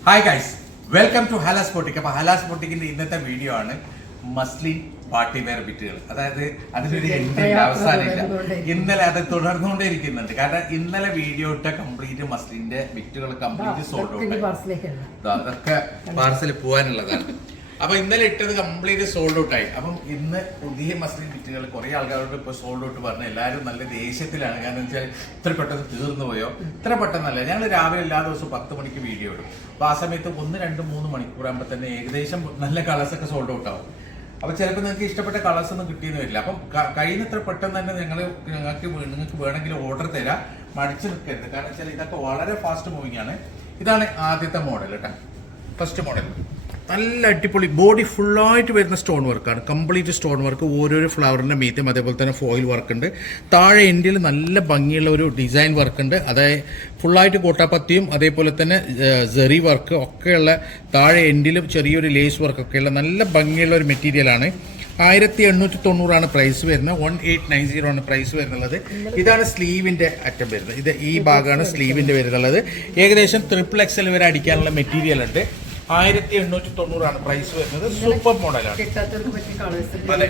Hi guys welcome to Halas boutique അപ്പൊ ഹലാസ് ബോട്ടിക്കിന്റെ ഇന്നത്തെ video ആണ് മസ്ലിൻ പാർട്ടി വെയർ ബിറ്റുകൾ അതായത് അതിനൊരു എന്തിന്റെ അവസാനമില്ല ഇന്നലെ അത് തുടർന്നുകൊണ്ടേ ഇരിക്കുന്നുണ്ട് കാരണം ഇന്നലെ വീഡിയോ ഇട്ട കംപ്ലീറ്റ് മസ്ലിന്റെ ബിറ്റുകൾ കംപ്ലീറ്റ് സോൾഡ് ഔട്ട് അതൊക്കെ പാർസൽ പോകാനുള്ളതാണ് അപ്പൊ ഇന്നലെ ഇട്ടത് കംപ്ലീറ്റ് സോൾഡ് ഔട്ട് ആയി. അപ്പം ഇന്ന് പുതിയ മസ്ലിൻ കിറ്റുകൾ കുറെ ആൾക്കാരോട് ഇപ്പൊ സോൾഡ് ഔട്ട് പറഞ്ഞു എല്ലാവരും നല്ല ദേഷ്യത്തിലാണ്. കാരണം വെച്ചാൽ ഇത്ര പെട്ടെന്ന് തീർന്നു പോയോ? ഇത്ര പെട്ടെന്നല്ല. ഞങ്ങൾ രാവിലെ എല്ലാ ദിവസവും പത്ത് മണിക്ക് വീഡിയോ ഇടും. അപ്പൊ ആ സമയത്ത് ഒന്ന് രണ്ട് മൂന്ന് മണിക്കൂർ ആകുമ്പോൾ തന്നെ ഏകദേശം നല്ല കളേഴ്സ് ഒക്കെ സോൾഡ് ഔട്ട് ആവും. അപ്പൊ ചിലപ്പോൾ നിങ്ങൾക്ക് ഇഷ്ടപ്പെട്ട കളേഴ്സ് ഒന്നും കിട്ടിയെന്ന് വരില്ല. അപ്പം കഴിയുന്നത്ര പെട്ടെന്ന് തന്നെ നിങ്ങൾ നിങ്ങൾക്ക് നിങ്ങൾക്ക് വേണമെങ്കിൽ ഓർഡർ തരാം. മടിച്ചു നിൽക്കരുത്. കാരണം വെച്ചാൽ ഇതൊക്കെ വളരെ ഫാസ്റ്റ് മൂവിങ് ആണ്. ഇതാണ് ആദ്യത്തെ മോഡൽ കേട്ടോ ഫസ്റ്റ് മോഡൽ നല്ല അടിപൊളി ബോഡി ഫുള്ളായിട്ട് വരുന്ന സ്റ്റോൺ വർക്കാണ് കംപ്ലീറ്റ് സ്റ്റോൺ വർക്ക് ഓരോരോ ഫ്ലവറിന്റെ മീത്തും അതേപോലെ തന്നെ ഫോയിൽ വർക്ക് ഉണ്ട്. താഴെ എൻഡിൽ നല്ല ഭംഗിയുള്ള ഒരു ഡിസൈൻ വർക്ക് ഉണ്ട്. അതായത് ഫുള്ളായിട്ട് കോട്ടാപ്പത്തിയും അതേപോലെ തന്നെ ജെറി വർക്ക് ഒക്കെയുള്ള താഴെ എൻഡിലും ചെറിയൊരു ലേസ് വർക്ക് ഒക്കെയുള്ള നല്ല ഭംഗിയുള്ള ഒരു മെറ്റീരിയലാണ് ആയിരത്തി എണ്ണൂറ്റി തൊണ്ണൂറാണ് പ്രൈസ് വരുന്നത്. വൺ എയ്റ്റ് നയൻ സീറോ ആണ് പ്രൈസ് വരുന്നത് ഇതാണ് സ്ലീവിന്റെ അറ്റം വരുന്നത്. ഇത് ഈ ഭാഗമാണ് സ്ലീവിന്റെ വരുന്നുള്ളത്. ഏകദേശം ട്രിപ്പിൾ എക്സൽ വരെ അടിക്കാനുള്ള മെറ്റീരിയൽ ഉണ്ട്. ആയിരത്തി എണ്ണൂറ്റി തൊണ്ണൂറാണ് പ്രൈസ് വരുന്നത് സൂപ്പർ മോഡലാണ് അതെ.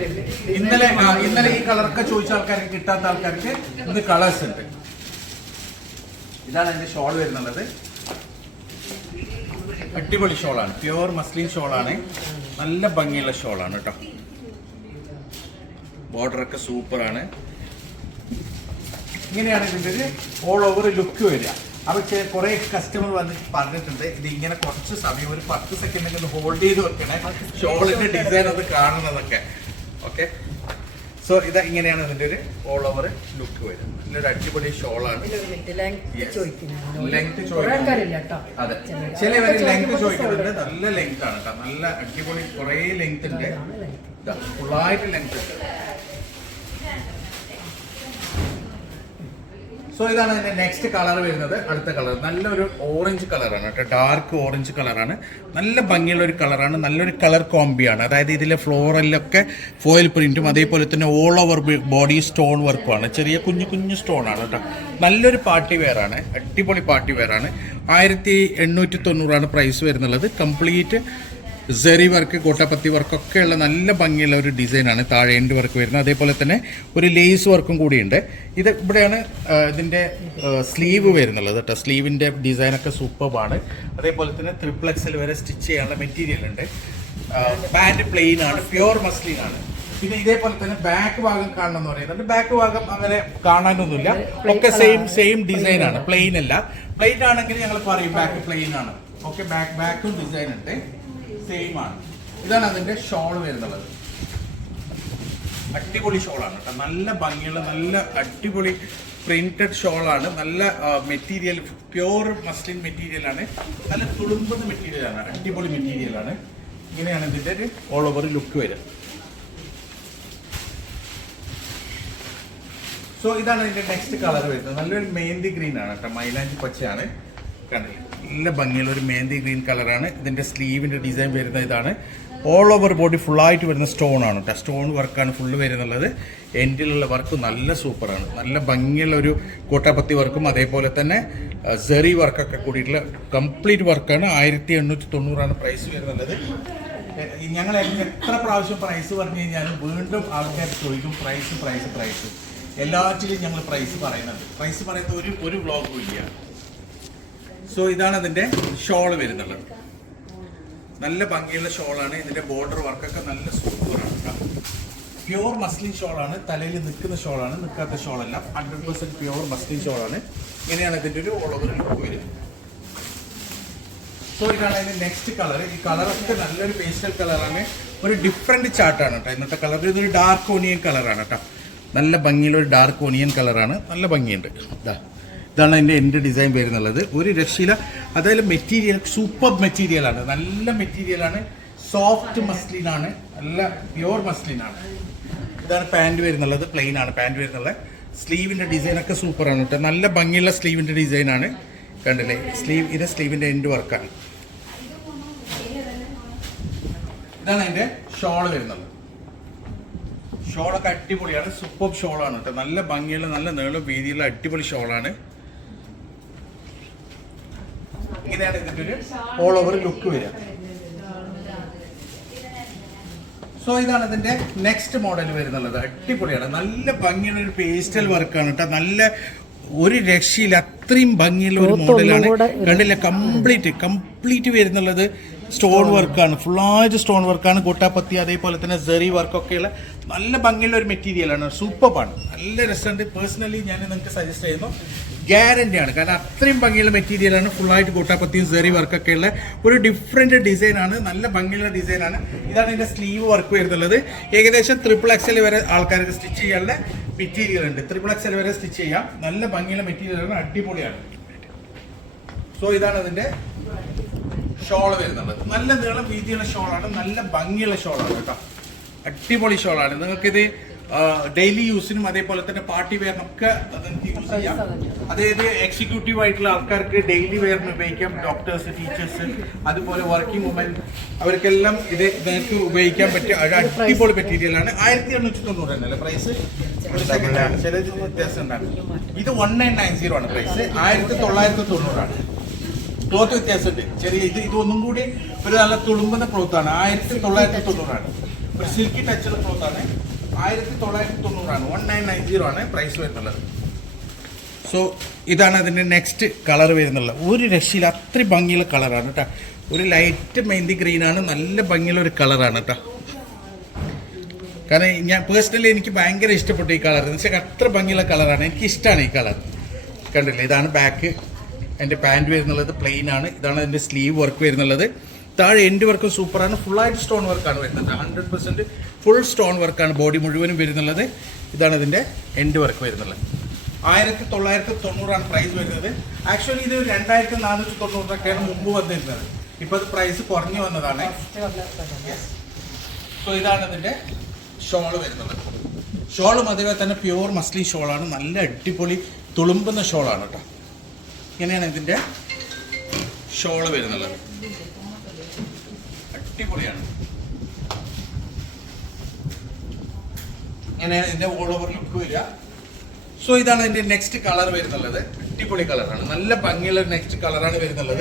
ഇന്നലെ ഇന്നലെ ഈ കളറൊക്കെ ചോദിച്ച ആൾക്കാർക്ക് കിട്ടാത്ത ആൾക്കാർക്ക് ഇന്ന് കളേഴ്സ് ഉണ്ട്. ഇതാണ് എന്റെ ഷോൾ വരുന്നുള്ളത് അടിപൊളി ഷോളാണ് പ്യുവർ മസ്ലിൻ ഷോളാണ് നല്ല ഭംഗിയുള്ള ഷോളാണ് കേട്ടോ. ബോർഡർ ഒക്കെ സൂപ്പറാണ് ഇങ്ങനെയാണ് ഇതിന്റെ ഒരു ഓൾ ഓവർ ലുക്ക് വരിക. അപ്പൊ ചില കുറെ കസ്റ്റമർ വന്നിട്ട് പറഞ്ഞിട്ടുണ്ട്. ഇത് ഇങ്ങനെ കുറച്ച് സമയം ഒരു പത്ത് സെക്കൻഡ് ഒക്കെ ഹോൾഡ് ചെയ്ത് വെക്കണേ. ഷോളിന്റെ ഡിസൈൻ ഒന്ന് കാണുന്നതൊക്കെ. ഓക്കെ സോ ഇത് ഇങ്ങനെയാണ് ഇതിന്റെ ഒരു ഓൾ ഓവർ ലുക്ക് വരുന്നത്. നല്ലൊരു അടിപൊളി ഷോളാണ്. ലെങ്ത് അതെ. ചിലവർ ലെങ്ത് ചോദിക്കുന്നുണ്ട്. നല്ല ലെങ്ത് ആണ് കേട്ടോ. നല്ല അടിപൊളി കുറേ ലെങ്ത് ഉണ്ട്. ഫുള്ളായിട്ട് ലെങ്ത് ഉണ്ട്. സോ ഇതാണ് അതിന്റെ നെക്സ്റ്റ് കളർ വരുന്നത്. അടുത്ത കളർ നല്ലൊരു ഓറഞ്ച് കളറാണ് കേട്ടോ. ഡാർക്ക് ഓറഞ്ച് കളറാണ് നല്ല ഭംഗിയുള്ള ഒരു കളറാണ് നല്ലൊരു കളർ കോമ്പിയാണ് അതായത് ഇതിലെ ഫ്ലോറലിലൊക്കെ ഫോയിൽ പ്രിന്റും അതേപോലെ തന്നെ ഓൾ ഓവർ ബോഡി സ്റ്റോൺ വർക്കുമാണ് ചെറിയ കുഞ്ഞു കുഞ്ഞു സ്റ്റോൺ ആണ് കേട്ടോ. നല്ലൊരു പാർട്ടി വെയർ ആണ്. അടിപൊളി പാർട്ടി വെയർ ആണ്. ആയിരത്തി എണ്ണൂറ്റി തൊണ്ണൂറാണ് പ്രൈസ് വരുന്നുള്ളത്. കംപ്ലീറ്റ് സെറി വർക്ക് കോട്ടപ്പത്തി വർക്കൊക്കെയുള്ള നല്ല ഭംഗിയുള്ള ഒരു ഡിസൈനാണ് താഴെ എൻഡ് വർക്ക് വരുന്നത്. അതേപോലെ തന്നെ ഒരു ലേസ് വർക്കും കൂടിയുണ്ട്. ഇത് ഇവിടെയാണ് ഇതിന്റെ സ്ലീവ് വരുന്നുള്ളത് കേട്ടോ. സ്ലീവിന്റെ ഡിസൈനൊക്കെ സൂപ്പർബാണ് അതേപോലെ തന്നെ ത്രിപ്ലക്സിൽ വരെ സ്റ്റിച്ച് ചെയ്യാനുള്ള മെറ്റീരിയൽ ഉണ്ട്. പാന്റ് പ്ലെയിൻ ആണ് പ്യുവർ മസ്ലിൻ ആണ്. പിന്നെ ഇതേപോലെ തന്നെ ബാക്ക് ഭാഗം കാണണം എന്ന് പറയുന്നുണ്ട് ബാക്ക് ഭാഗം അങ്ങനെ കാണാനൊന്നുമില്ല. ഒക്കെ സെയിം സെയിം ഡിസൈൻ ആണ്. പ്ലെയിൻ അല്ല. പ്ലെയിൻ ആണെങ്കിൽ ഞങ്ങൾ പറയും ബാക്ക് പ്ലെയിൻ ആണ്. ഓക്കെ ബാക്ക് ബാക്കും ഡിസൈൻ ഉണ്ട്. സെയിം ആണ്. ഇതാണ് അതിന്റെ ഷോൾ വരുന്നത് അടിപൊളി ഷോളാണ് കേട്ടോ. നല്ല ഭംഗിയുള്ള നല്ല അടിപൊളി പ്രിന്റഡ് ഷോളാണ് നല്ല മെറ്റീരിയൽ പ്യുവർ മസ്ലിൻ മെറ്റീരിയൽ ആണ്. നല്ല തുളുമ്പുന്ന മെറ്റീരിയൽ ആണ്. അടിപൊളി മെറ്റീരിയൽ ആണ്. ഇങ്ങനെയാണ് ഇതിന്റെ ഒരു ഓൾ ഓവർ ലുക്ക് വരിക. സോ ഇതാണ് ഇതിന്റെ നെക്സ്റ്റ് കളർ വരുന്നത്. നല്ലൊരു മെഹന്തി ഗ്രീൻ ആണ് കേട്ടോ. മൈലാഞ്ചി പച്ചയാണ്. കണ്ടില്ലേ? നല്ല ഭംഗിയുള്ള ഒരു മെഹന്തി ഗ്രീൻ കളറാണ്. ഇതിന്റെ സ്ലീവിന്റെ ഡിസൈൻ വരുന്ന ഇതാണ്. ഓൾ ഓവർ ബോഡി ഫുള്ളായിട്ട് വരുന്ന സ്റ്റോൺ ആണ് കേട്ടോ സ്റ്റോൺ വർക്കാണ് ഫുള്ള് വരുന്നുള്ളത്. എൻഡിലുള്ള വർക്ക് നല്ല സൂപ്പറാണ് നല്ല ഭംഗിയുള്ള ഒരു കൂട്ടപ്പത്തി വർക്കും അതേപോലെ തന്നെ സെറി വർക്കൊക്കെ കൂടിയിട്ടുള്ള കംപ്ലീറ്റ് വർക്കാണ് ആയിരത്തി എണ്ണൂറ്റി തൊണ്ണൂറാണ് പ്രൈസ് വരുന്നുള്ളത് ഞങ്ങൾ എത്ര പ്രാവശ്യം പ്രൈസ് പറഞ്ഞു കഴിഞ്ഞാലും വീണ്ടും ആൾക്കാർ ചോദിക്കും പ്രൈസ് പ്രൈസ് പ്രൈസ് എല്ലാറ്റിലും ഞങ്ങൾ പ്രൈസ് പറയുന്നുണ്ട്. പ്രൈസ് പറയുന്ന ഒരു ഒരു വ്ളോഗും ഇല്ല. സോ ഇതാണ് അതിന്റെ ഷോൾ വരുന്നുള്ളത് നല്ല ഭംഗിയുള്ള ഷോളാണ് ഇതിന്റെ ബോർഡർ വർക്കൊക്കെ നല്ല സൂപ്പറാണ് പ്യുവർ മസ്ലിൻ ഷോളാണ് തലയിൽ നിൽക്കുന്ന ഷോളാണ് നിൽക്കാത്ത ഷോളല്ല ഹൺഡ്രഡ് പെർസെന്റ് പ്യുവർ മസ്ലിൻ ഷോളാണ് ഇങ്ങനെയാണ് ഇതിന്റെ ഒരു ഓൾ ലുക്ക് വരുന്നത്. സോ ഇതാണ് അതിന്റെ നെക്സ്റ്റ് കളർ ഈ കളറൊക്കെ നല്ലൊരു പേസ്റ്റൽ കളറാണ് ഒരു ഡിഫറെന്റ് ചാർട്ടാണ് കേട്ടോ ഇന്നത്തെ കളർ ഇതൊരു ഡാർക്ക് ഓണിയൻ കളറാണ് കേട്ടോ നല്ല ഭംഗിയുള്ള ഒരു ഡാർക്ക് ഓണിയൻ കളറാണ് നല്ല ഭംഗിയുണ്ട്. ഇതാ ഇതാണ് അതിന്റെ എന്റെ ഡിസൈൻ വരുന്നുള്ളത്. ഒരു രക്ഷയില അതായത് മെറ്റീരിയൽ സൂപ്പർ മെറ്റീരിയലാണ് നല്ല മെറ്റീരിയലാണ് സോഫ്റ്റ് മസ്ലിനാണ് നല്ല പ്യുവർ മസ്ലിനാണ് ഇതാണ് പാന്റ് വരുന്നുള്ളത്. പ്ലെയിൻ ആണ് പാന്റ് വരുന്നുള്ളത്. സ്ലീവിന്റെ ഡിസൈൻ ഒക്കെ സൂപ്പറാണ് കേട്ടോ നല്ല ഭംഗിയുള്ള സ്ലീവിന്റെ ഡിസൈനാണ് കണ്ടില്ലേ? സ്ലീവ് ഇത് സ്ലീവിന്റെ എൻഡ് വർക്കാണ് ഇതാണ് അതിന്റെ ഷോൾ വരുന്നത്. ഷോളൊക്കെ അടിപൊളിയാണ്. സൂപ്പർ ഷോളാണ് കേട്ടോ നല്ല ഭംഗിയുള്ള നല്ല നീളം വീതിയുള്ള അടിപൊളി ഷോളാണ് ഇങ്ങനെയാണ് ഇതിന്റെ ഒരു ഓൾ ഓവർ ലുക്ക് വരിക. സോ ഇതാണ് ഇതിന്റെ നെക്സ്റ്റ് മോഡൽ വരുന്നുള്ളത്. അടിപൊളിയാണ്. നല്ല ഭംഗിയുള്ള ഒരു പേസ്റ്റൽ വർക്കാണ് കേട്ടോ നല്ല ഒരു രക്ഷയില്ല അത്രയും ഭംഗിയുള്ള ഒരു മോഡലാണ് കണ്ടില്ല? കംപ്ലീറ്റ് കംപ്ലീറ്റ് വരുന്നുള്ളത് സ്റ്റോൺ വർക്കാണ് ഫുൾ ഫുള്ളായിട്ട് സ്റ്റോൺ വർക്കാണ് കൊട്ടാപ്പത്തി അതേപോലെ തന്നെ സെറി വർക്കൊക്കെയുള്ള നല്ല ഭംഗിയുള്ള ഒരു മെറ്റീരിയലാണ് ആണ്. നല്ല രസമുണ്ട് പേഴ്സണലി ഞാൻ നിങ്ങൾക്ക് സജസ്റ്റ് ചെയ്യുന്നു. ഗ്യാരണ്ടി ആണ് കാരണം അത്രയും ഭംഗിയുള്ള മെറ്റീരിയലാണ് ഫുള്ളായിട്ട് കൂട്ടാപ്പത്തിയും സെറി വർക്കൊക്കെ ഉള്ള ഒരു ഡിഫറെന്റ് ഡിസൈനാണ് നല്ല ഭംഗിയുള്ള ഡിസൈനാണ് ഇതാണ് ഇതിന്റെ സ്ലീവ് വർക്ക് വരുന്നുള്ളത്. ഏകദേശം ട്രിപ്പിൾ എക്സൽ വരെ ആൾക്കാർക്ക് സ്റ്റിച്ച് ചെയ്യാനുള്ള മെറ്റീരിയൽ ഉണ്ട്. ട്രിപ്പിൾ എക്സൽ വരെ സ്റ്റിച്ച് ചെയ്യാം. നല്ല ഭംഗിയുള്ള മെറ്റീരിയലാണ് അടിപൊളിയാണ്. സോ ഇതാണ് അതിന്റെ ഷോൾ വരുന്നത് നല്ല നീളം വീതിയുള്ള ഷോളാണ് നല്ല ഭംഗിയുള്ള ഷോളാണ് കേട്ടോ. അടിപൊളി ഷോളാണ് നിങ്ങൾക്കിത് ഡെയിലി യൂസിനും അതേപോലെ തന്നെ പാർട്ടി വെയറിനൊക്കെ നിങ്ങൾക്ക് യൂസ് ചെയ്യാം. അതായത് എക്സിക്യൂട്ടീവ് ആയിട്ടുള്ള ആൾക്കാർക്ക് ഡെയിലി വെയറിന് ഉപയോഗിക്കാം ഡോക്ടേഴ്സ് ടീച്ചേഴ്സ് അതുപോലെ വർക്കിംഗ് വുമൻ അവർക്കെല്ലാം ഇത് നിങ്ങൾക്ക് ഉപയോഗിക്കാൻ പറ്റിയ അടിപൊളി മെറ്റീരിയൽ ആണ്. ആയിരത്തി എണ്ണൂറ്റി തൊണ്ണൂറ് തന്നെ അല്ലേ പ്രൈസ് ചില വ്യത്യാസം ഉണ്ടാകും. ഇത് വൺ നയൻ നയൻ സീറോ ആണ് പ്രൈസ് ആയിരത്തി തൊള്ളായിരത്തി തൊണ്ണൂറാണ് ക്ലോത്ത് വ്യത്യാസമുണ്ട്. ചെറിയ ഇത് ഇതൊന്നും കൂടി ഒരു നല്ല തുളുമ്പുന്ന ക്ലോത്താണ് ആയിരത്തി തൊള്ളായിരത്തി തൊണ്ണൂറാണ് ഒരു സിൽക്കി ടച്ചുള്ള ക്ലോത്താണ് ആയിരത്തി തൊള്ളായിരത്തി തൊണ്ണൂറാണ് വൺ നയൻ നയൻ സീറോ ആണ് പ്രൈസ് വരുന്നുള്ളത് സോ ഇതാണ് അതിന്റെ നെക്സ്റ്റ് കളർ വരുന്നുള്ളത്. ഒരു രക്ഷയിൽ അത്ര ഭംഗിയുള്ള കളറാണ് കേട്ടോ ഒരു ലൈറ്റ് മെഹന്തി ഗ്രീൻ ആണ് നല്ല ഭംഗിയുള്ള ഒരു കളറാണ് കേട്ടോ കാരണം ഞാൻ പേഴ്സണലി എനിക്ക് ഭയങ്കര ഇഷ്ടപ്പെട്ടു ഈ കളർ എന്ന് വെച്ചാൽ അത്ര ഭംഗിയുള്ള കളറാണ് എനിക്ക് ഇഷ്ടമാണ് ഈ കളർ കണ്ടില്ലേ? ഇതാണ് ബാക്ക് എന്റെ പാന്റ് വരുന്നുള്ളത് പ്ലെയിൻ ആണ്. ഇതാണ് അതിന്റെ സ്ലീവ് വർക്ക് വരുന്നുള്ളത്. താഴെ എൻഡ് വർക്കും സൂപ്പറാണ് ഫുള്ളായിട്ട് സ്റ്റോൺ വർക്കാണ് വരുന്നത് ഹൺഡ്രഡ് പെർസെന്റ് ഫുൾ സ്റ്റോൺ വർക്കാണ് ബോഡി മുഴുവനും വരുന്നുള്ളത്. ഇതാണ് ഇതിന്റെ എൻഡ് വർക്ക് വരുന്നുള്ളത് ആയിരത്തി തൊള്ളായിരത്തി തൊണ്ണൂറാണ് പ്രൈസ് വരുന്നത്. ആക്ച്വലി ഇത് രണ്ടായിരത്തി നാനൂറ്റി തൊണ്ണൂറൊക്കെയാണ് മുമ്പ് വന്നിരുന്നത്. ഇപ്പോൾ അത് പ്രൈസ് കുറഞ്ഞു വന്നതാണ്. സോ ഇതാണ് ഇതിന്റെ ഷോൾ വരുന്നത്. ഷോളും അതേപോലെ തന്നെ പ്യുവർ മസ്ലി ഷോളാണ് നല്ല അടിപൊളി തുളുമ്പുന്ന ഷോളാണ് കേട്ടോ ഇങ്ങനെയാണ് ഇതിന്റെ ഷോൾ വരുന്നത്. അടിപൊളിയാണ്. ഇങ്ങനെയാണ് ഇതിന്റെ ഓൾ ഓവർ ലുക്ക് വരിക. സോ ഇതാണ് എന്റെ നെക്സ്റ്റ് കളർ വരുന്നുള്ളത്. അടിപൊളി കളറാണ് നല്ല ഭംഗിയുള്ള നെക്സ്റ്റ് കളറാണ് വരുന്നുള്ളത്.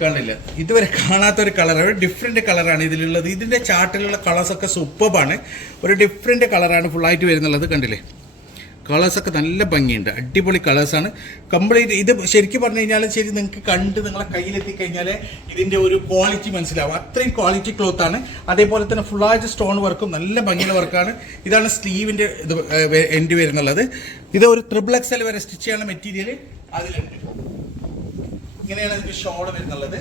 കണ്ടില്ല? ഇതുവരെ കാണാത്ത ഒരു കളറാണ് ഡിഫറെന്റ് കളറാണ് ഇതിലുള്ളത്. ഇതിന്റെ ചാർട്ടിലുള്ള കളേഴ്സ് ഒക്കെ സൂപ്പറാണ് ഒരു ഡിഫറെന്റ് കളറാണ് ഫുള്ളായിട്ട് വരുന്നുള്ളത്. കണ്ടില്ലേ? കളേഴ്സ് ഒക്കെ നല്ല ഭംഗിയുണ്ട്. അടിപൊളി കളേഴ്സാണ്. കംപ്ലീറ്റ് ഇത് ശരിക്കും പറഞ്ഞു കഴിഞ്ഞാൽ ശരി നിങ്ങൾക്ക് കണ്ട് നിങ്ങളെ കയ്യിലെത്തി കഴിഞ്ഞാൽ ഇതിന്റെ ഒരു ക്വാളിറ്റി മനസ്സിലാവും. അത്രയും ക്വാളിറ്റി ക്ലോത്ത് ആണ്. അതേപോലെ തന്നെ ഫുള്ളായിട്ട് സ്റ്റോൺ വർക്കും നല്ല ഭംഗിയുള്ള വർക്കാണ് ഇതാണ് സ്ലീവിന്റെ ഇത് എൻഡ് വരുന്നുള്ളത്. ഇത് ഒരു ത്രിബിൾ എക്സൽ വരെ സ്റ്റിച്ച് ചെയ്യുന്ന മെറ്റീരിയൽ അതിലുണ്ട്. ഇങ്ങനെയാണ് ഇതിന്റെ ഷോൾ വരുന്നുള്ളത്.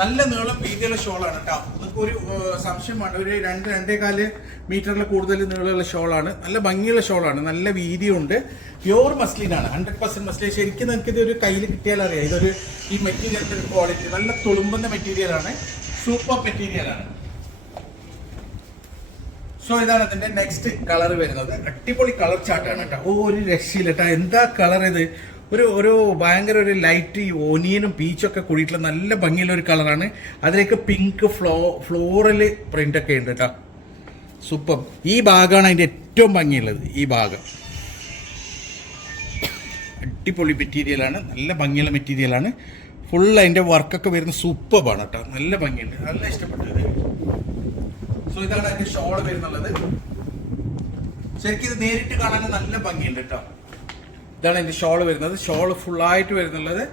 നല്ല നീളം വീതിയുള്ള ഷോളാണ് കേട്ടോ നിങ്ങൾക്ക് ഒരു സംശയം സംശയമാണ് ഒരു രണ്ട് രണ്ടേ കാൽ മീറ്ററിൽ കൂടുതൽ നീളമുള്ള ഷോളാണ്. നല്ല ഭംഗിയുള്ള ഷോളാണ്. നല്ല വീതിയുണ്ട്. പ്യുവർ മസ്ലിനാണ് ഹൺഡ്രഡ് പെർസെന്റ് മസ്ലിൻ. ശരിക്കും നിങ്ങൾക്ക് ഇതൊരു കയ്യിൽ കിട്ടിയാൽ അറിയാം ഇതൊരു ഈ മെറ്റീരിയലിന്റെ ഒരു ക്വാളിറ്റി നല്ല തുളുമ്പുന്ന മെറ്റീരിയലാണ് സൂപ്പർ മെറ്റീരിയലാണ് സോ ഇതാണ് അതിന്റെ നെക്സ്റ്റ് കളർ വരുന്നത്. അടിപൊളി കളർ ചാർട്ടാണ് കേട്ടോ ഓ ഒരു രക്ഷയില്ല കേട്ടോ എന്താ കളർ ഇത്? ഒരു ഒരു ഭയങ്കര ഒരു ലൈറ്റ് ഓനിയനും പീച്ചും ഒക്കെ കൂടിയിട്ടുള്ള നല്ല ഭംഗിയുള്ള ഒരു കളറാണ് അതിലേക്ക് പിങ്ക് ഫ്ലോ പ്രിന്റ് ഒക്കെ ഉണ്ട് കേട്ടോ സൂപ്പർ ഈ ഭാഗമാണ് അതിന്റെ ഏറ്റവും ഭംഗിയുള്ളത്. ഈ ഭാഗം. അടിപൊളി മെറ്റീരിയലാണ് നല്ല ഭംഗിയുള്ള മെറ്റീരിയലാണ് ഫുൾ അതിന്റെ വർക്കൊക്കെ വരുന്ന സൂപ്പറാണ് കേട്ടോ നല്ല ഭംഗിയുണ്ട്. നല്ല ഇഷ്ടപ്പെട്ടത്. സോ ഇതാണ് അതിന്റെ ഷോൾ വരുന്നുള്ളത്. ശരിക്കും ഇത് നേരിട്ട് കാണാൻ നല്ല ഭംഗിയുണ്ട് കേട്ടോ ഇതാണ് എന്റെ ഷോൾ വരുന്നത്. ഷോൾ ഫുള്ളായിട്ട് വരുന്നുള്ളത്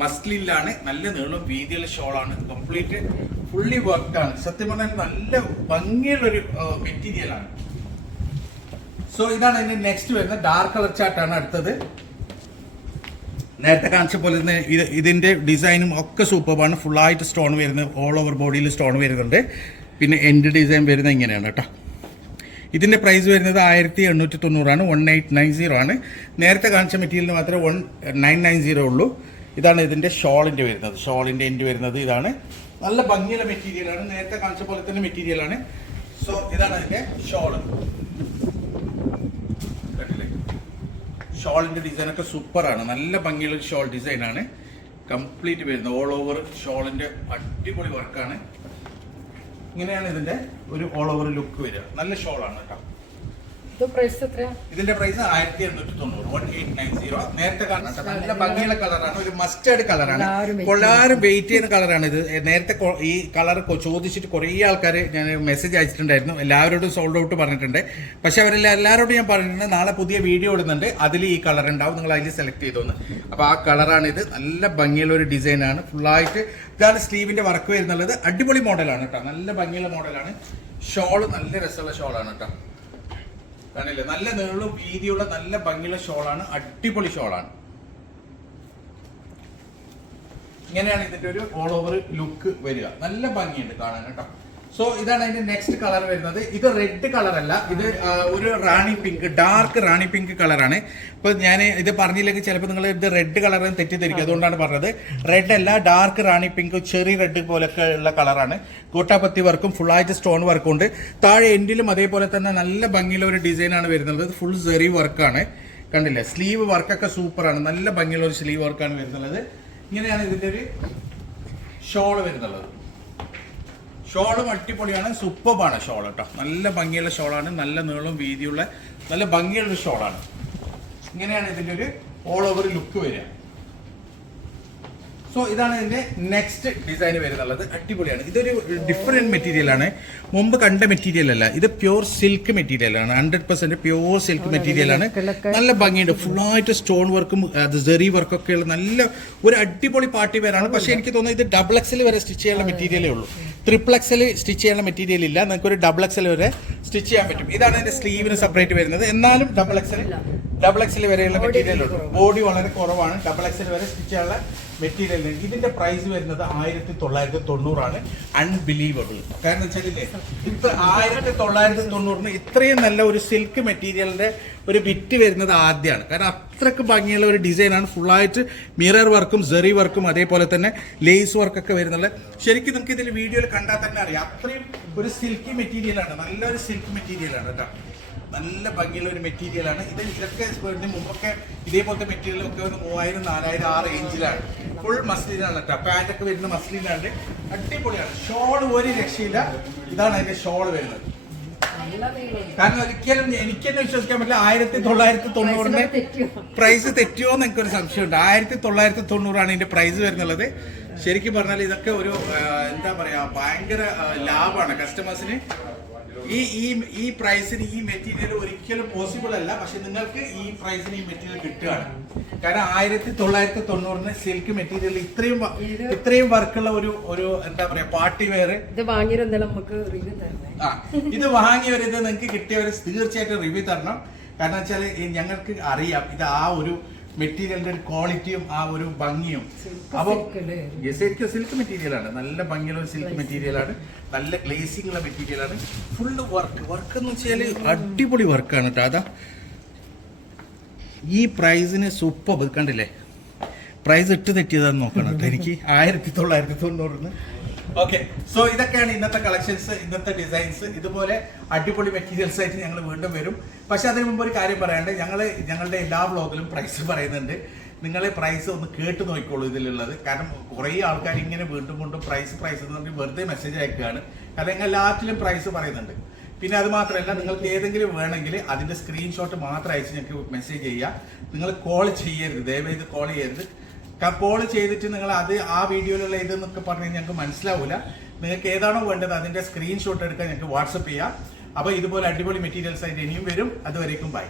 മസ്ലിലാണ് നല്ല നീളം വീതിയുള്ള ഷോളാണ് കംപ്ലീറ്റ് ഫുള്ളി ആണ്. സത്യം പറഞ്ഞാൽ നല്ല ഭംഗിയുള്ളൊരു മെറ്റീരിയലാണ് സോ ഇതാണ് എന്റെ നെക്സ്റ്റ് വരുന്നത് ഡാർക്ക് കളർ ചാർട്ടാണ് അടുത്തത്. നേരത്തെ കാണിച്ച പോലെ തന്നെ ഇത് ഇതിന്റെ ഡിസൈനും ഒക്കെ സൂപ്പറാണ് ഫുള്ളായിട്ട് സ്റ്റോൺ വരുന്നത് ഓൾ ഓവർ ബോഡിയിൽ സ്റ്റോൺ വരുന്നുണ്ട്. പിന്നെ എന്റെ ഡിസൈൻ വരുന്നത് ഇങ്ങനെയാണ് കേട്ടോ. ഇതിന്റെ പ്രൈസ് വരുന്നത് ആയിരത്തി എണ്ണൂറ്റി തൊണ്ണൂറാണ് വൺ എയ്റ്റ് നയൻ സീറോ ആണ്. നേരത്തെ കാണിച്ച മെറ്റീരിയലിന് മാത്രമേ വൺ നയൻ നയൻ സീറോ ഉള്ളൂ. ഇതാണ് ഇതിന്റെ ഷോളിന്റെ വരുന്നത്. ഷോളിന്റെ എൻഡ് വരുന്നത് ഇതാണ്. നല്ല ഭംഗിയുള്ള മെറ്റീരിയലാണ് നേരത്തെ കാണിച്ച പോലെ തന്നെ മെറ്റീരിയലാണ് സോ ഇതാണ് അതിന്റെ ഷോൾ ഷോളിന്റെ ഒക്കെ സൂപ്പറാണ് നല്ല ഭംഗിയുള്ള ഒരു ഷോൾ ഡിസൈൻ ആണ്. കംപ്ലീറ്റ് വരുന്നത്. ഓൾ ഓവർ ഷോളിന്റെ അടിപൊളി വർക്കാണ് ഇങ്ങനെയാണ് ഇതിന്റെ ഒരു ഓൾ ഓവർ ലുക്ക് വരിക. നല്ല ഷോളാണ് കേട്ടോ. ഇതിന്റെ പ്രൈസ് ആയിരത്തി എണ്ണൂറ്റി തൊണ്ണൂറ് വൺ എയ്റ്റ് നയൻ സീറോ നേരത്തെ കാണാം കേട്ടോ. നല്ല ഭംഗിയുള്ള കളറാണ്. ഒരു മസ്റ്റേർഡ് കളറാണ്. എല്ലാവരും വെയിറ്റ് ചെയ്യുന്ന കളറാണ് ഇത്. നേരത്തെ ഈ കളർ ചോദിച്ചിട്ട് കുറേ ആൾക്കാർ ഞാൻ മെസ്സേജ് അയച്ചിട്ടുണ്ടായിരുന്നു. എല്ലാവരോടും സോൾഡ് ഔട്ട് പറഞ്ഞിട്ടുണ്ട്. പക്ഷെ അവരെല്ലാം എല്ലാവരോടും ഞാൻ പറഞ്ഞിട്ടുണ്ട്. നാളെ പുതിയ വീഡിയോ ഇടുന്നുണ്ട്. അതിൽ ഈ കളർ ഉണ്ടാവും നിങ്ങൾ അതിൽ സെലക്ട് ചെയ്തോന്ന്. അപ്പോൾ ആ കളറാണ് ഇത്. നല്ല ഭംഗിയുള്ള ഒരു ഡിസൈനാണ് ഫുള്ളായിട്ട് ഇതാണ് സ്ലീവിന്റെ വർക്ക് വരുന്നുള്ളത്. അടിപൊളി മോഡലാണ് കേട്ടോ. നല്ല ഭംഗിയുള്ള മോഡലാണ് ഷോൾ നല്ല രസമുള്ള ഷോളാണ് കേട്ടോ. കാണില്ലേ നല്ല നീളും വീതിയുള്ള നല്ല ഭംഗിയുള്ള ഷോളാണ് അടിപൊളി ഷോളാണ്. ഇങ്ങനെയാണ് ഇതിന്റെ ഒരു ഓൾ ഓവർ ലുക്ക് വരിക. നല്ല ഭംഗിയുണ്ട് കാണാൻ കേട്ടോ. സോ ഇതാണ് അതിന്റെ നെക്സ്റ്റ് കളർ വരുന്നത്. ഇത് റെഡ് കളർ അല്ല. ഇത് ഒരു rani pink dark rani pink കളറാണ് ഇപ്പൊ ഞാൻ ഇത് പറഞ്ഞില്ലെങ്കിൽ ചിലപ്പോൾ നിങ്ങൾ ഇത് റെഡ് കളർ തെറ്റിദ്ധരിക്കും. അതുകൊണ്ടാണ് പറഞ്ഞത്. റെഡ് അല്ല dark rani pink cherry red പോലൊക്കെ ഉള്ള കളറാണ് കൂട്ടാപ്പത്തി വർക്കും ഫുൾ ആയിട്ട് സ്റ്റോൺ വർക്കും ഉണ്ട്. താഴെ എൻഡിലും അതേപോലെ തന്നെ നല്ല ഭംഗിയുള്ള ഒരു ഡിസൈനാണ് വരുന്നത്. ഫുൾ സെറി വർക്കാണ് കണ്ടില്ലേ? സ്ലീവ് വർക്കൊക്കെ സൂപ്പറാണ് നല്ല ഭംഗിയുള്ള ഒരു സ്ലീവ് വർക്കാണ് വരുന്നത്. ഇങ്ങനെയാണ് ഇതിന്റെ ഒരു ഷോൾ വരുന്നുള്ളത് ഷോളും അടിപൊളിയാണ് സൂപ്പറാണ് ഷോൾ കേട്ടോ. നല്ല ഭംഗിയുള്ള ഷോളാണ് നല്ല നീളം വീതിയുള്ള നല്ല ഭംഗിയുള്ള ഷോളാണ്. ഇങ്ങനെയാണ് ഇതിന്റെ ഒരു ഓൾ ഓവർ ലുക്ക് വരിക. സോ ഇതാണ് ഇതിന്റെ നെക്സ്റ്റ് ഡിസൈൻ വരുന്നുള്ളത്. അടിപൊളിയാണ്. ഇതൊരു ഡിഫറെന്റ് മെറ്റീരിയൽ ആണ്. മുമ്പ് കണ്ട മെറ്റീരിയൽ അല്ല. ഇത് പ്യൂർ സിൽക്ക് മെറ്റീരിയൽ ആണ്. Hundred percent pure silk material ആണ്. നല്ല ഭംഗിയുണ്ട്. ഫുൾ ആയിട്ട് സ്റ്റോൺ വർക്കും അത് ജെറി വർക്കൊക്കെ ഉള്ള നല്ല ഒരു അടിപൊളി പാർട്ടി വെയറാണ് പക്ഷേ എനിക്ക് തോന്നുന്നു ഇത് ഡബിൾ എക്സൽ വരെ സ്റ്റിച്ച് ചെയ്യാനുള്ള മെറ്റീരിയലേ ഉള്ളൂ. ട്രിപ്പിൾ എക്സൽ സ്റ്റിച്ച് ചെയ്യാനുള്ള മെറ്റീരിയൽ ഇല്ല. നിങ്ങൾക്ക് ഒരു ഡബിൾ എക്സൽ വരെ സ്റ്റിച്ച് ചെയ്യാൻ പറ്റും. ഇതാണ് എന്റെ സ്ലീവിന് സെപ്പറേറ്റ് വരുന്നത്. എന്നാലും ഡബിൾ എക്സൽ ഡബിൾ എക്സിൽ വരെയുള്ള മെറ്റീരിയൽ ഉണ്ട്. ബോഡി വളരെ കുറവാണ്. ഡബിൾ എക്സിൽ വരെ സ്റ്റിച്ച് ചെയ്യാനുള്ള മെറ്റീരിയൽ ഉണ്ട്. ഇതിന്റെ പ്രൈസ് വരുന്നത് ആയിരത്തി തൊള്ളായിരത്തി തൊണ്ണൂറാണ് അൺബിലീവബിൾ കാരണം വെച്ചാലില്ലേ ഇപ്പൊ ആയിരത്തി തൊള്ളായിരത്തി തൊണ്ണൂറിന് ഇത്രയും നല്ല ഒരു സിൽക്ക് മെറ്റീരിയലിന്റെ ഒരു ബിറ്റ് വരുന്നത് ആദ്യമാണ്. കാരണം അത്രയ്ക്ക് ഭംഗിയുള്ള ഒരു ഡിസൈനാണ് ഫുള്ളായിട്ട് മിറർ വർക്കും സെറി വർക്കും അതേപോലെ തന്നെ ലേസ് വർക്കൊക്കെ വരുന്നുള്ള ശരിക്കും നമുക്ക് ഇതിൽ വീഡിയോയിൽ കണ്ടാൽ തന്നെ അറിയാം. അത്രയും ഒരു സിൽക്കി മെറ്റീരിയലാണ് നല്ലൊരു സിൽക്ക് മെറ്റീരിയലാണ് കേട്ടോ. നല്ല ഭംഗിയുള്ള ഒരു മെറ്റീരിയലാണ് ഇത് ഇതൊക്കെ ഇതിന് മുമ്പൊക്കെ ഇതേപോലത്തെ മെറ്റീരിയലൊക്കെ ഒരു മൂവായിരം നാലായിരം ആ റേഞ്ചിലാണ് ഫുൾ മസ്ലിനാണ് കേട്ടോ പാന്റ് ഒക്കെ വരുന്ന മസ്ലിനാണ് അടിപൊളിയാണ്. ഷോൾ ഒരു രക്ഷയില്ല. ഇതാണ് അതിന്റെ ഷോൾ വരുന്നത്. കാരണം ഒരിക്കലും എനിക്ക് തന്നെ വിശ്വസിക്കാൻ പറ്റില്ല. ആയിരത്തി തൊള്ളായിരത്തി തൊണ്ണൂറിന് തെറ്റിയോ? പ്രൈസ് തെറ്റിയോ എന്ന് എനിക്കൊരു സംശയമുണ്ട്. ആയിരത്തി തൊള്ളായിരത്തി തൊണ്ണൂറാണ് ഇതിന്റെ പ്രൈസ് വരുന്നുള്ളത്. ശരിക്കും പറഞ്ഞാൽ ഇതൊക്കെ ഒരു എന്താ പറയാ ഭയങ്കര ലാഭാണ് ലാഭമാണ്. കസ്റ്റമേഴ്സിന് ഈ ഈ ഈ പ്രൈസിന് ഈ മെറ്റീരിയൽ ഒരിക്കലും പോസിബിൾ അല്ല. പക്ഷെ നിങ്ങൾക്ക് ഈ പ്രൈസിന് ഈ മെറ്റീരിയൽ കിട്ടുകയാണ്. കാരണം ആയിരത്തി തൊള്ളായിരത്തി തൊണ്ണൂറിന് സിൽക്ക് മെറ്റീരിയൽ ഇത്രയും ഇത്രയും വർക്കുള്ള ഒരു ഒരു എന്താ പറയാ പാർട്ടി വെയർ ഇത് ഇത് വാങ്ങി ഇത് നിങ്ങൾക്ക് കിട്ടിയവർ തീർച്ചയായിട്ടും റിവ്യൂ തരണം. കാരണം വെച്ചാൽ ഞങ്ങൾക്ക് അറിയാം. ഇത് ആ ഒരു മെറ്റീരിയലിന്റെ ഒരു ക്വാളിറ്റിയും ആ ഒരു ഭംഗിയും. അപ്പോൾ അപ്പൊ silk സിൽക്ക് മെറ്റീരിയലാണ് നല്ല ഭംഗിയുള്ള ഒരു സിൽക്ക് മെറ്റീരിയലാണ് നല്ല ഗ്ലേസിംഗ് ഉള്ള മെറ്റീരിയൽ ആണ്. ഫുള്ള് വർക്ക് വർക്ക് എന്ന് വെച്ചാൽ അടിപൊളി വർക്കാണ് കേട്ടോ അതാ. ഈ പ്രൈസിന് സൂപ്പർ കണ്ടില്ലേ? പ്രൈസ് ഇട്ട് തെറ്റിയതാന്ന് നോക്കണം കേട്ടോ എനിക്ക്. ആയിരത്തി തൊള്ളായിരത്തി തൊണ്ണൂറിന്. ഓക്കെ സോ ഇതൊക്കെയാണ് ഇന്നത്തെ കളക്ഷൻസ് ഇന്നത്തെ ഡിസൈൻസ് ഇതുപോലെ അടിപൊളി മെറ്റീരിയൽസ് ആയിട്ട് ഞങ്ങൾ വീണ്ടും വരും. പക്ഷെ അതിന് മുമ്പ് ഒരു കാര്യം പറയാണ്ട് ഞങ്ങൾ ഞങ്ങളുടെ എല്ലാ വ്ളോഗിലും പ്രൈസ് പറയുന്നുണ്ട്. നിങ്ങൾ പ്രൈസ് ഒന്ന് കേട്ട് നോക്കിക്കോളൂ ഇതിലുള്ളത്. കാരണം കുറേ ആൾക്കാർ ഇങ്ങനെ വീണ്ടും വീണ്ടും പ്രൈസ് പ്രൈസ് എന്ന് പറഞ്ഞ് വെറുതെ മെസ്സേജ് അയക്കുകയാണ്. കാരണം എല്ലാറ്റിലും പ്രൈസ് പറയുന്നുണ്ട്. പിന്നെ അത് മാത്രമല്ല നിങ്ങൾക്ക് ഏതെങ്കിലും വേണമെങ്കിൽ അതിന്റെ സ്ക്രീൻഷോട്ട് മാത്രം അയച്ച് ഞങ്ങൾക്ക് മെസ്സേജ് ചെയ്യുക. നിങ്ങൾ കോൾ ചെയ്യരുത്. ദയവായി കോൾ ചെയ്യരുത്. കോൾ ചെയ്തിട്ട് നിങ്ങൾ അത് ആ വീഡിയോയിലുള്ള ഇതെന്നൊക്കെ പറഞ്ഞ് ഞങ്ങൾക്ക് മനസ്സിലാവില്ല നിങ്ങൾക്ക് ഏതാണോ വേണ്ടത് അതിന്റെ സ്ക്രീൻഷോട്ട് എടുക്കാൻ ഞങ്ങൾക്ക് വാട്സപ്പ് ചെയ്യാം. അപ്പോൾ ഇതുപോലെ അടിപൊളി മെറ്റീരിയൽസ് ആയിട്ട് ഇനിയും വരും. അതുവരേക്കും ബൈ